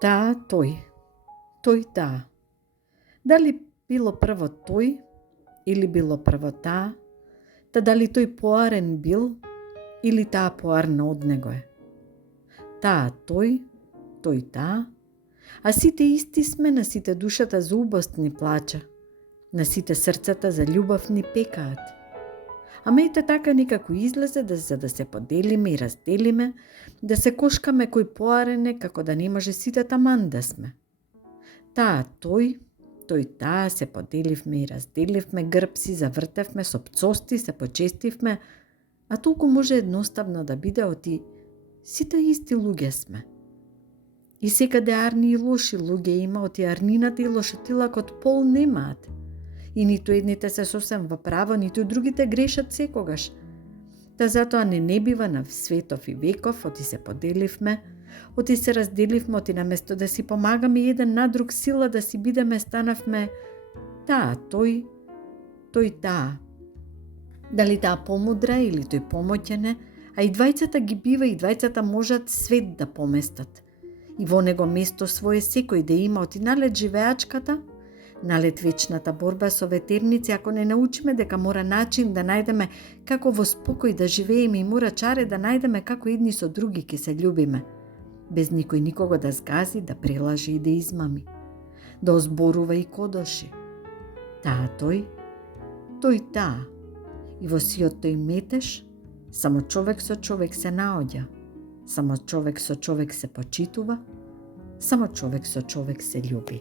Таа, тој, таа. Дали било прво тој или било прво таа, та дали тој поарен бил или таа поарна од него е. Таа, тој, таа, а сите исти сме, на сите душата за убост ни плача, на сите срцата за љубов ни пекаат. Ама ете така некако излезе за да се поделиме и разделиме, да се кошкаме кој поарене, како да не може сите таман да сме. Таа, тој, таа, се поделивме и разделивме, грб си завртевме, со пцости се почестивме, а толку може едноставно да биде оти сите исти луѓе сме. И секаде арни и лоши луѓе има, оти арнината и лошотилакот пол немаат. И ниту едните се сосем во право, ниту другите грешат секогаш. Та затоа не бива на светов и веков, оти се поделивме, оти се разделивме, оти наместо да си помагаме еден на друг сила да си бидеме, станавме таа, тој, таа. Дали таа помудра или тој помоќене, а и двајцата ги бива и двајцата можат свет да поместат. И во него место свое секој да има, оти налет живеачката, налет вечната борба со ветерници, ако не научиме дека мора начин да најдеме како во спокој да живееме и мора чаре да најдеме како едни со други ќе се љубиме, без никој никого да згази, да прелажи и да измами, да озборува и кодоши. Таа, тој, таа. И во сиот тој метеж, само човек со човек се наоѓа, само човек со човек се почитува, само човек со човек се љуби.